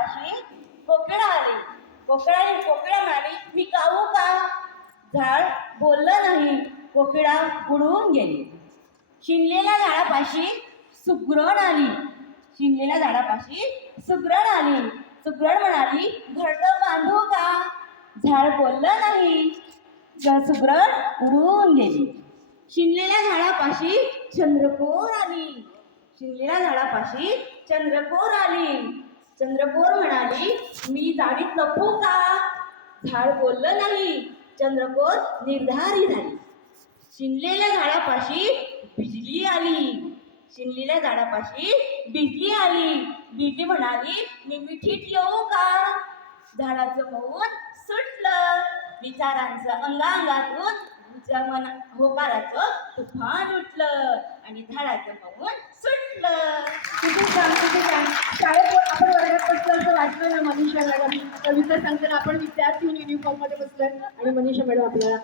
झाडापाशी कोकिळा आली. कोकिळा म्हणाली, मी गाऊ का? झाड बोललं नाही. कोकिळा उडून गेली. शिनलेल्या झाडापाशी सुगरण आली. शिनलेल्या झाडापाशी सुगरण आली. सुगरण म्हणाली, घरटं बांधू का? झाड बोललं नाही. सुगरण उडून गेली. शिनलेल्या झाडापाशी चंद्रकोर आली. शिनलेल्या झाडापाशी चंद्रकोर आली. चंद्रकोर म्हणाली, मी जाळीत लपू का? झाड बोललं नाही. चंद्रकोर निर्धारी झाली. शिनलेल्या झाडापाशी बिजली आली. शिनलेल्या झाडापाशी बिजली आली. बिजली म्हणाली, मी मिठीत येऊ का? झाडाचं मौन सुटलं. विचारांचं अंगांगातून होकाराचं तुफान उठलं आणि झाडाचं मौन सुटलं. किती छान, किती छान. शाळेत आपण वर्गात बसलो असं वाटलं ना मनीषा मॅडम. कविता सांगताना आपण विद्यार्थी युनिफॉर्म मध्ये बसलोय आणि मनीषा मॅडम आपल्याला